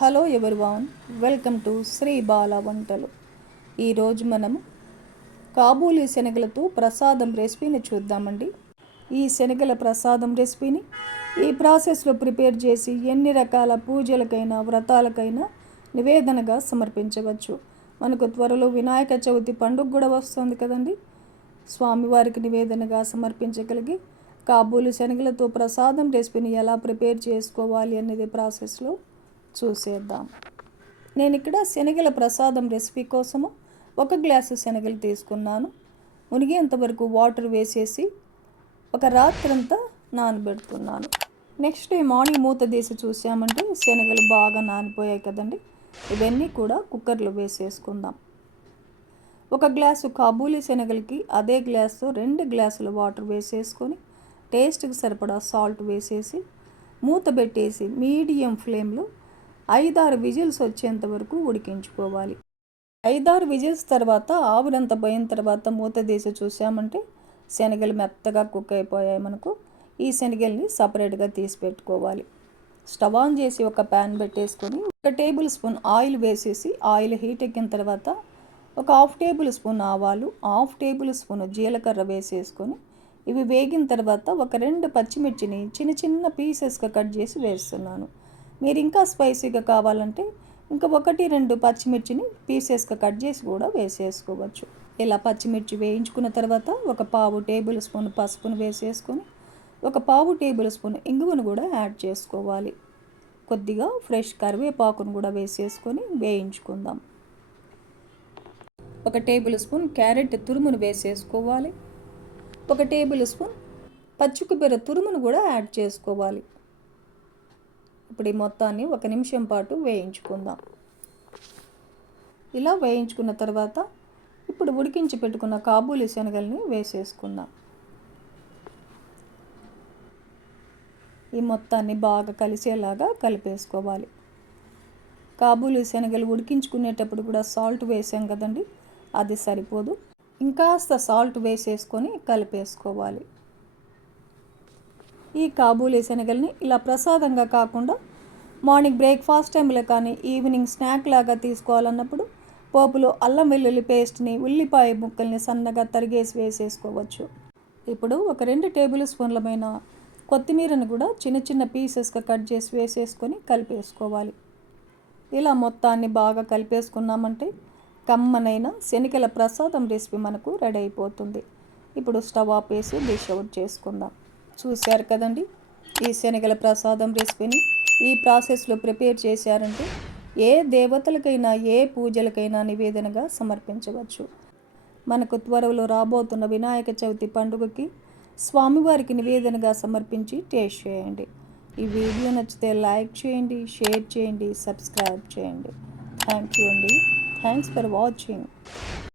Hello everyone welcome to Shri Bala వంటలు. ఈరోజు మనము కాబూలీ శనగలతో ప్రసాదం రెసిపీని చూద్దామండి. ఈ శనగల ప్రసాదం రెసిపీని ఈ ప్రాసెస్లో ప్రిపేర్ చేసి ఎన్ని రకాల పూజలకైనా వ్రతాలకైనా నివేదనగా సమర్పించవచ్చు. మనకు త్వరలో వినాయక చవితి పండుగ కూడా వస్తుంది కదండి. స్వామివారికి నివేదనగా సమర్పించగలిగి కాబూలు శనగలతో ప్రసాదం రెసిపీని ఎలా ప్రిపేర్ చేసుకోవాలి అనేది ప్రాసెస్లో చూసేద్దాం. నేను ఇక్కడ శనగల ప్రసాదం రెసిపీ కోసము ఒక గ్లాసు శనగలు తీసుకున్నాను. మునిగేంతవరకు వాటర్ వేసేసి ఒక రాత్రంతా నానబెడుతున్నాను. నెక్స్ట్ డే మార్నింగ్ మూత తీసి చూసామంటే శనగలు బాగా నానిపోయాయి కదండి. ఇవన్నీ కూడా కుక్కర్లో వేసేసుకుందాం. ఒక గ్లాసు కాబూలీ శనగలకి అదే గ్లాసు రెండు గ్లాసుల వాటర్ వేసేసుకొని టేస్ట్కి సరిపడా సాల్ట్ వేసేసి మూత పెట్టేసి మీడియం ఫ్లేమ్లో ఐదారు విజిల్స్ వచ్చేంత వరకు ఉడికించుకోవాలి. ఐదారు విజిల్స్ తర్వాత ఆవిరంత పోయిన తర్వాత మూత తీసి చూసామంటే శనగలు మెత్తగా కుక్ అయిపోయాయి మనకు. ఈ శనగల్ని సపరేట్గా తీసి పెట్టుకోవాలి. స్టవ్ ఆన్ చేసి ఒక ప్యాన్ పెట్టేసుకొని ఒక టేబుల్ స్పూన్ ఆయిల్ వేసేసి ఆయిల్ హీట్ ఎక్కిన తర్వాత ఒక హాఫ్ టేబుల్ స్పూన్ ఆవాలు హాఫ్ టేబుల్ స్పూన్ జీలకర్ర వేసేసుకొని ఇవి వేగిన తర్వాత ఒక రెండు పచ్చిమిర్చిని చిన్న చిన్న పీసెస్గా కట్ చేసి వేస్తున్నాను. మీరు ఇంకా స్పైసీగా కావాలంటే ఇంకా ఒకటి రెండు పచ్చిమిర్చిని పీసెస్గా కట్ చేసి కూడా వేసేసుకోవచ్చు. ఇలా పచ్చిమిర్చి వేయించుకున్న తర్వాత ఒక పావు టేబుల్ స్పూన్ పసుపును వేసేసుకొని ఒక పావు టేబుల్ స్పూన్ ఇంగువను కూడా యాడ్ చేసుకోవాలి. కొద్దిగా ఫ్రెష్ కరివేపాకును కూడా వేసేసుకొని వేయించుకుందాం. ఒక టేబుల్ స్పూన్ క్యారెట్ తురుమును వేసేసుకోవాలి. ఒక టేబుల్ స్పూన్ పచ్చి కొబ్బరి తురుమును కూడా యాడ్ చేసుకోవాలి. ఇప్పుడు ఈ మొత్తాన్ని ఒక నిమిషం పాటు వేయించుకుందాం. ఇలా వేయించుకున్న తర్వాత ఇప్పుడు ఉడికించి పెట్టుకున్న కాబూలి శనగల్ని వేసేసుకుందాం. ఈ మొత్తాన్ని బాగా కలిసేలాగా కలిపేసుకోవాలి. కాబూలి శనగలు ఉడికించుకునేటప్పుడు కూడా సాల్ట్ వేసాం కదండి అది సరిపోదు. ఇంకాస్త సాల్ట్ వేసేసుకొని కలిపేసుకోవాలి. ఈ కాబూలీ శనగల్ని ఇలా ప్రసాదంగా కాకుండా మార్నింగ్ బ్రేక్ఫాస్ట్ టైంలో కానీ ఈవినింగ్ స్నాక్ లాగా తీసుకోవాలన్నప్పుడు పోపులో అల్లం వెల్లుల్లి పేస్ట్ని ఉల్లిపాయ ముక్కల్ని సన్నగా తరిగేసి వేసేసుకోవచ్చు. ఇప్పుడు ఒక రెండు టేబుల్ స్పూన్లమైన కొత్తిమీరను కూడా చిన్న చిన్న పీసెస్గా కట్ చేసి వేసేసుకొని కలిపేసుకోవాలి. ఇలా మొత్తాన్ని బాగా కలిపేసుకున్నామంటే కమ్మనైన శనికల ప్రసాదం రెసిపీ మనకు రెడీ అయిపోతుంది. ఇప్పుడు స్టవ్ ఆపేసి డిష్ అవుట్ చేసుకుందాం. చూశారు కదండి? ఈ శనగల ప్రసాదం రెసిపీని ఈ ప్రాసెస్లో ప్రిపేర్ చేశారంటే ఏ దేవతలకైనా ఏ పూజలకైనా నివేదనగా సమర్పించవచ్చు. మనకు త్వరలో రాబోతున్న వినాయక చవితి పండుగకి స్వామివారికి నివేదనగా సమర్పించి టేస్ట్ చేయండి. ఈ వీడియో నచ్చితే లైక్ చేయండి షేర్ చేయండి సబ్స్క్రైబ్ చేయండి. థ్యాంక్ యూ అండి. Thanks for watching.